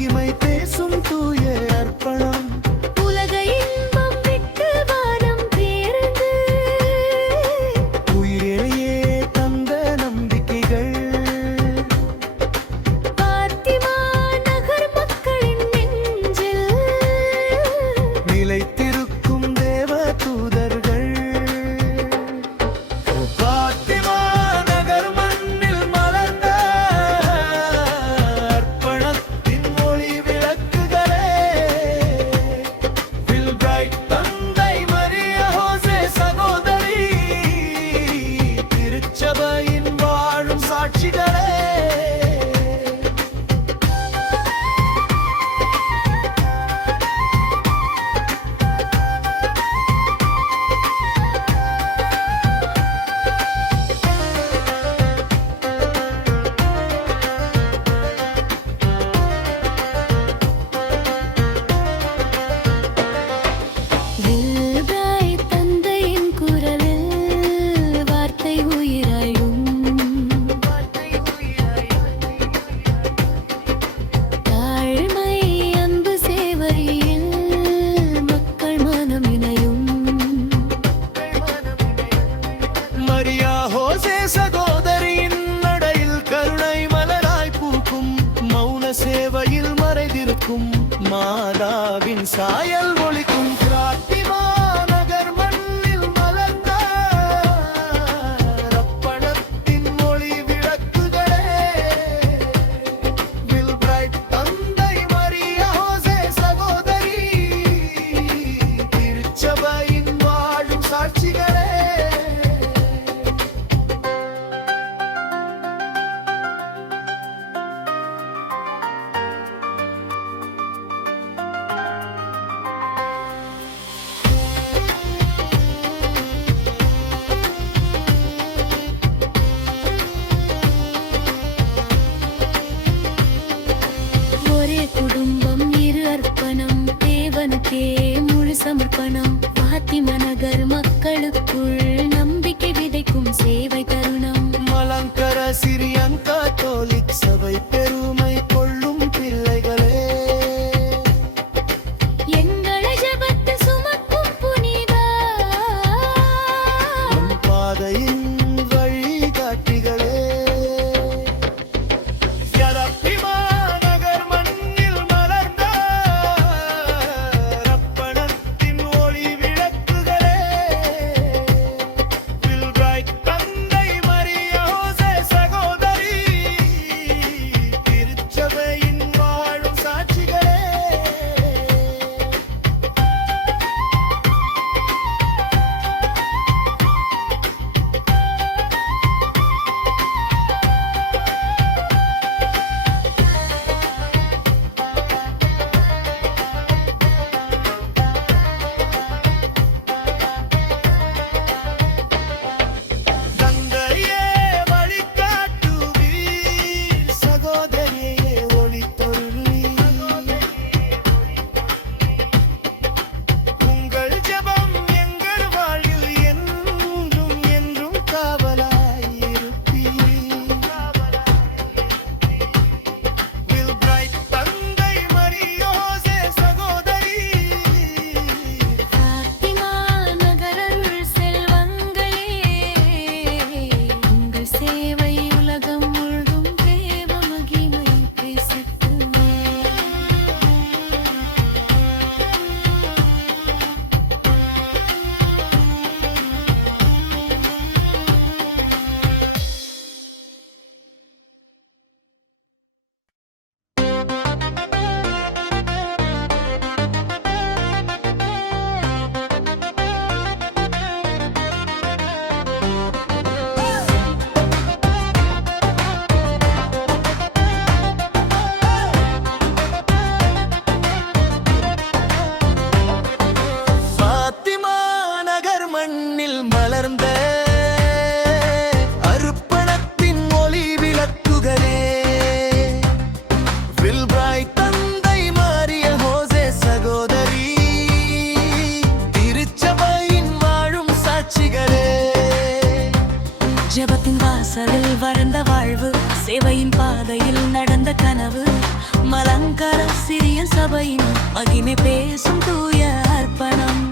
மகிமை பேசும் தூய அர்ப்பணம். உலக இன்பம் விட்டு வானம் பேருந்து உயிரையே தந்த நம்பிக்கைகள். பாத்திமா நகர் மக்களின் நெஞ்சில் நிலைத்திருக்கும் தேவ தூதர்கள். பாத்திமா நகர் மண்ணில் மலர்ந்த அர்ப்பணத்தின் ஒளி விளக்குகளே. வில்பிரைட் தந்தை மரியா ஹோசே சகோதரி திருச்சபையின் வாழும் சாட்சிகளே. வில்பிரைட் தந்தையின் குரலில் வார்த்தை உயிராயும் தாழ்மை அன்பு சேவையில் மக்கள் மனம் இணையும். மரியா ஹோசே சகோதரியின் நடையில் கருணை மலராய் பூக்கும். மௌன சேவையில் மறைந்திருக்கும் மாதாவின் சாயல் ஒளிக்கும். பாத்திமா நகர் மண்ணில் மலர்ந்த அர்ப்பணத்தின் ஒளி விளக்குகளே. வில்பிரைட் தந்தை மரியா ஹோசே சகோதரி திருச்சபையின் வாழும் சாட்சிகளே. ஒரே குடும்பம் இரு அர்ப்பணம் தேவனுக்கே முழு சமர்ப்பணம். பாத்திமா நகர் மக்களுக்குள் நம்பிக்கை விதைக்கும் சேவை தருணம். மலங்கர சிரியன் கத்தோலிக் சபை பெருமை கொள்ளும் பிள்ளைகளே. எங்களை ஜெபத்து சுமக்கும் புனிதா நம் பாதையின் வழிகாட்டிகளே. யரப்பிமா நகர் மண்ணில் மலர்ந்த அர்ப்பணத்தின் ஒளி விளக்குகளே. வில்பிரைட் தந்தை மரியா ஹோசே சகோதரி மலங்கர சிறியன் சபையின் மகிமை பேசும் தூய அர்ப்பணம்.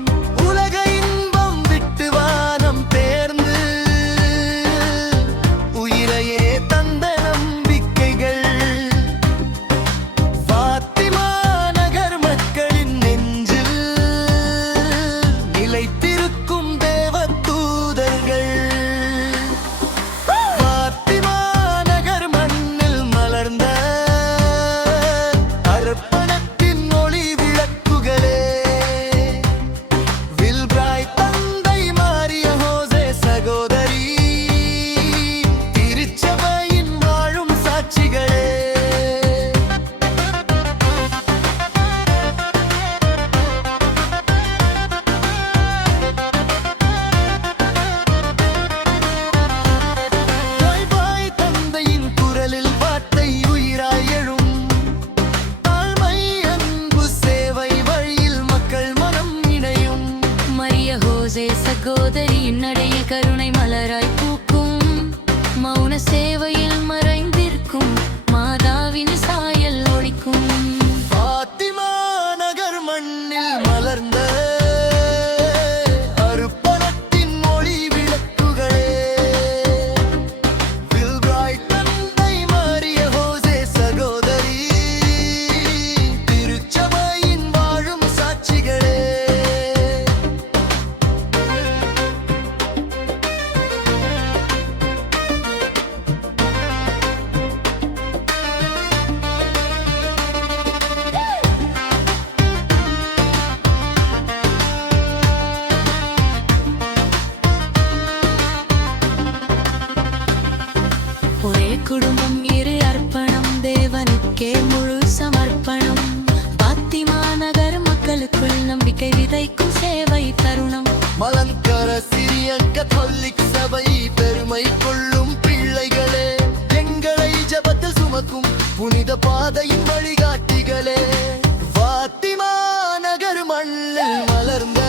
உலக இன்பம் விட்டு வானம் தேர்ந்து உயிரையே தந்த நம்பிக்கைகள் பாத்திமா நகர் மக்களின் நெஞ்சில் நிலைத்திருக்கும் தேவ தூதர்கள். பாத்திமா நகர் மண்ணில் மலர்ந்த அர்ப்பணத்தின் ஒளி விளக்குகளே. வில்பிராய் தந்தை மாறிய ஹோசே சகோதரி திருச்சபையின் வாழும் சாட்சிகளே. தாய்பாய் தந்தையின் குரலில் வார்த்தை உயிராய் எழும். தாழ்மை அன்பு சேவை வழியில் மக்கள் மனம் இணையும். மரிய ஹோசே சகோதரியின் நடைய கருணை மலராய் பூக்கும். மௌன சேவையில் மறைந்திருக்கும் மாதாவின் சாயல் ஒளிக்கும். பாத்திமா நகர் மண்ணில் மலர்ந்த அர்ப்பணத்தின் ஒளி விளக்குகளே. வில்பிராய் தந்தை மாறிய ஹோசே சகோதரி திருச்சபையின் வாழும் சாட்சிகளே. ஒரே குடும்பம் இரு அர்ப்பணம் தேவனுக்கே முழு சமர்ப்பணம். பாத்திமா நகர் மக்களுக்குள் நம்பிக்கை விதைக்கும் சேவை தருணம். மலங்கர சிரியன் கத்தோலிக் சபை பெருமை கொள்ளும் பிள்ளைகளே. எங்களை ஜபத்தில் சுமக்கும் புனித பாதையின் வழிகாட்டிகளே. பாத்திமா நகர் மண்ணில் மலர்ந்த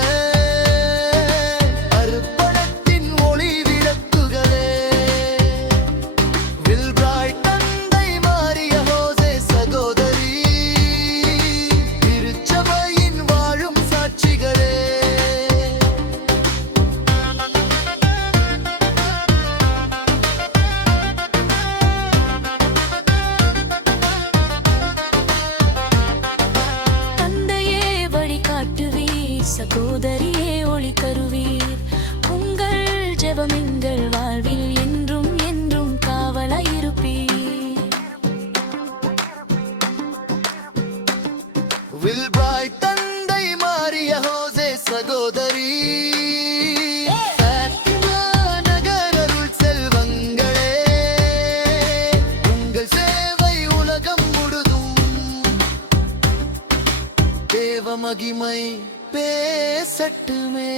அர்ப்பணத்தின் ஒளி விளக்குகளே. வில்பிராய் தந்தை மாறிய ஹோசே சகோதரி திருச்சபையின் வாழும் சாட்சிகளே. தந்தையே வழிகாட்டுவீர், சகோதரியே ஒளி தருவீர். உங்கள் ஜெபம் எங்கள் வாழ்வில் என்றும் என்றும் காவலாய் இருப்பீர். வில்பிராய் தந்தை மாறிய ஹோசே சகோதரி பாத்திமா நகர் அருள் செல்வங்களே. உங்கள் சேவை உலகம் முழுதும் தேவ மகிமை பேசட்டுமே.